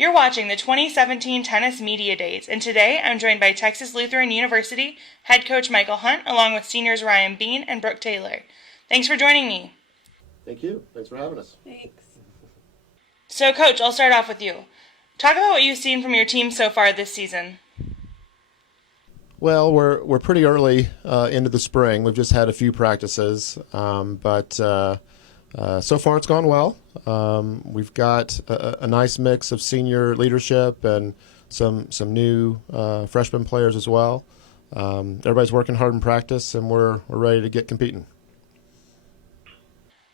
You're watching the 2017 Tennis Media Days, and today I'm joined by Texas Lutheran University head coach Michael Hunt, along with seniors Ryan Bean and Brooke Taylor. Thanks for joining me. Thank you. Thanks for having us. Thanks. So, Coach, I'll start off with you. Talk about what you've seen from your team so far this season. Well, we're pretty early into the spring. We've just had a few practices, but so far it's gone well. We've got a nice mix of senior leadership and some new freshman players as well. Everybody's working hard in practice, and we're ready to get competing.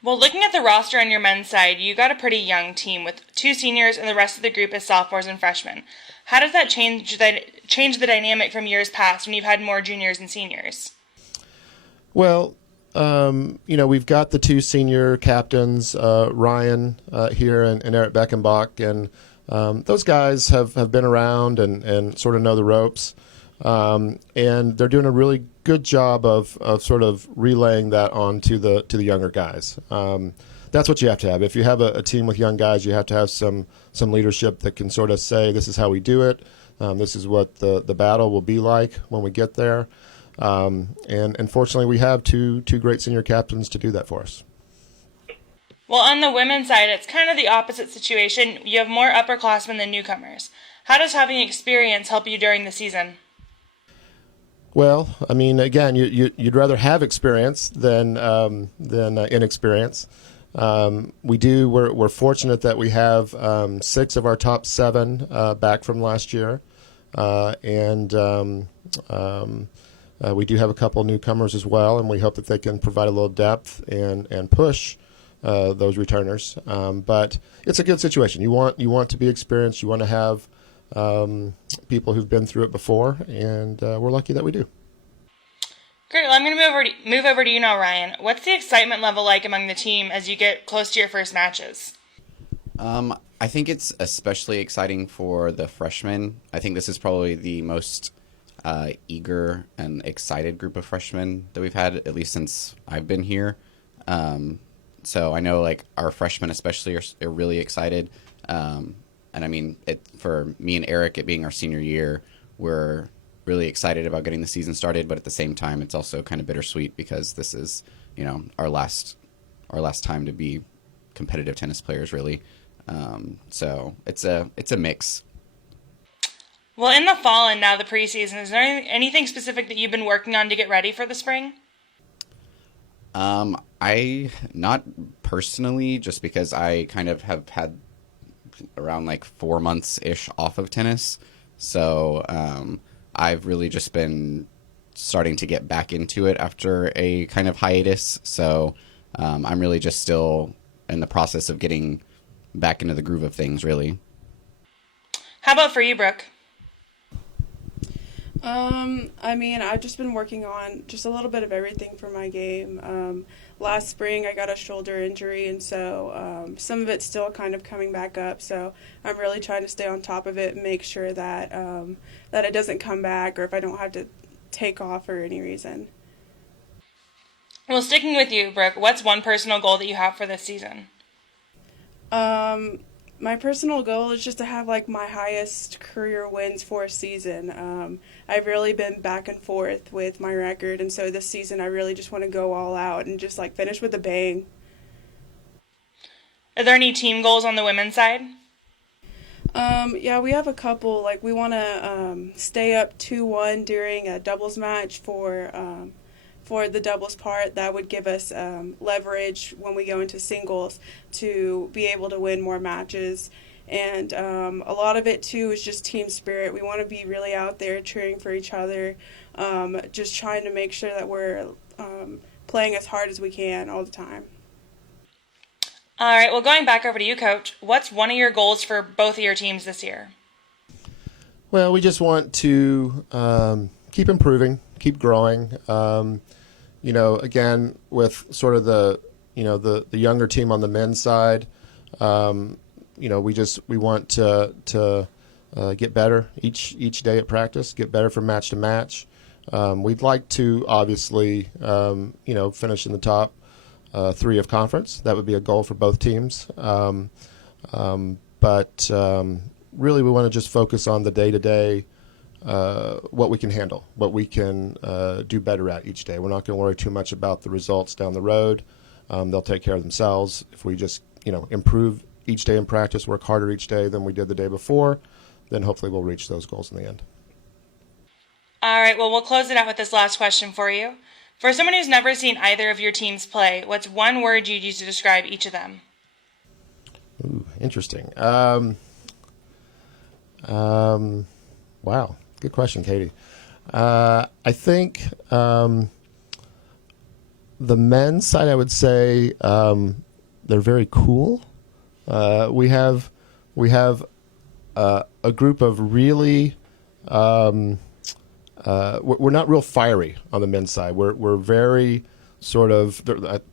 Well, looking at the roster on your men's side, you got a pretty young team with 2 seniors and the rest of the group is sophomores and freshmen. How does that change the dynamic from years past when you've had more juniors and seniors? Well, we've got the 2 senior captains, Ryan here and Eric Beckenbach, and those guys have been around and sort of know the ropes. And they're doing a really good job of sort of relaying that on to the younger guys. That's what you have to have. If you have a team with young guys, you have to have some leadership that can sort of say, this is how we do it. This is what the battle will be like when we get there. And fortunately, we have two great senior captains to do that for us. Well, on the women's side, it's kind of the opposite situation. You have more upperclassmen than newcomers. How does having experience help you during the season? Well, I mean, again, you'd rather have experience than inexperience. We're fortunate that we have 6 of our top 7 back from last year, and we do have a couple newcomers as well, and we hope that they can provide a little depth and push those returners. But it's a good situation. You want to be experienced. You want to have people who've been through it before, and we're lucky that we do. Great. Well, I'm going to move over to you now, Ryan. What's the excitement level like among the team as you get close to your first matches? I think it's especially exciting for the freshmen. I think this is probably the most eager and excited group of freshmen that we've had, at least since I've been here. So I know our freshmen especially are really excited. And I mean, for me and Eric, it being our senior year, we're really excited about getting the season started, but at the same time, it's also kind of bittersweet because this is, our last time to be competitive tennis players, really. So it's a mix. Well, in the fall and now the preseason, is there anything specific that you've been working on to get ready for the spring? I not personally, just because I kind of have had around 4 months-ish off of tennis. So I've really just been starting to get back into it after a kind of hiatus. So I'm really just still in the process of getting back into the groove of things, really. How about for you, Brooke? I mean, I've just been working on just a little bit of everything for my game. Last spring, I got a shoulder injury, and so some of it's still kind of coming back up. So I'm really trying to stay on top of it and make sure that that it doesn't come back, or if I don't have to take off for any reason. Well, sticking with you, Brooke, what's one personal goal that you have for this season? My personal goal is just to have my highest career wins for a season. I've really been back and forth with my record, and so this season I really just want to go all out and just finish with a bang. Are there any team goals on the women's side? Yeah, we have a couple. We want to stay up 2-1 during a doubles match for the doubles part. That would give us leverage when we go into singles to be able to win more matches. And a lot of it, too, is just team spirit. We want to be really out there cheering for each other, just trying to make sure that we're playing as hard as we can all the time. All right, well, going back over to you, Coach, what's one of your goals for both of your teams this year? Well, we just want to keep improving, keep growing. Again, with sort of the younger team on the men's side, we want to get better each day at practice, get better from match to match. We'd like to obviously, finish in the top 3 of conference. That would be a goal for both teams. But really we want to just focus on the day-to-day, what we can handle, what we can do better at each day. We're not going to worry too much about the results down the road. They'll take care of themselves. If we just, improve each day in practice, work harder each day than we did the day before, then hopefully we'll reach those goals in the end. All right, well, we'll close it out with this last question for you. For someone who's never seen either of your teams play, what's one word you'd use to describe each of them? Ooh, interesting. Wow, good question, Katie. I think the men's side, I would say they're very cool. We have a group of really. We're not real fiery on the men's side. We're very sort of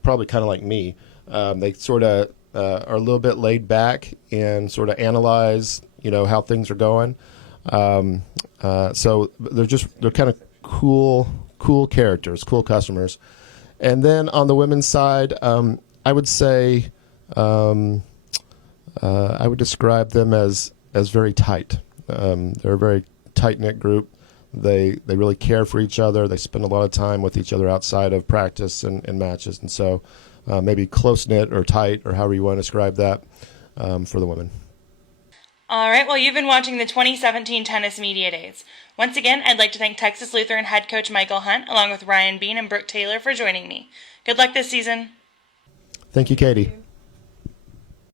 probably kind of like me. They sort of are a little bit laid back and sort of analyze, how things are going. So they're kind of cool characters, cool customers. And then on the women's side, I would say I would describe them as very tight. They're a very tight-knit group. They really care for each other. They spend a lot of time with each other outside of practice and matches. And so maybe close-knit or tight, or however you want to describe that for the women. All right, well, you've been watching the 2017 Tennis Media Days. Once again, I'd like to thank Texas Lutheran head coach Michael Hunt, along with Ryan Bean and Brooke Taylor, for joining me. Good luck this season. Thank you, Katie.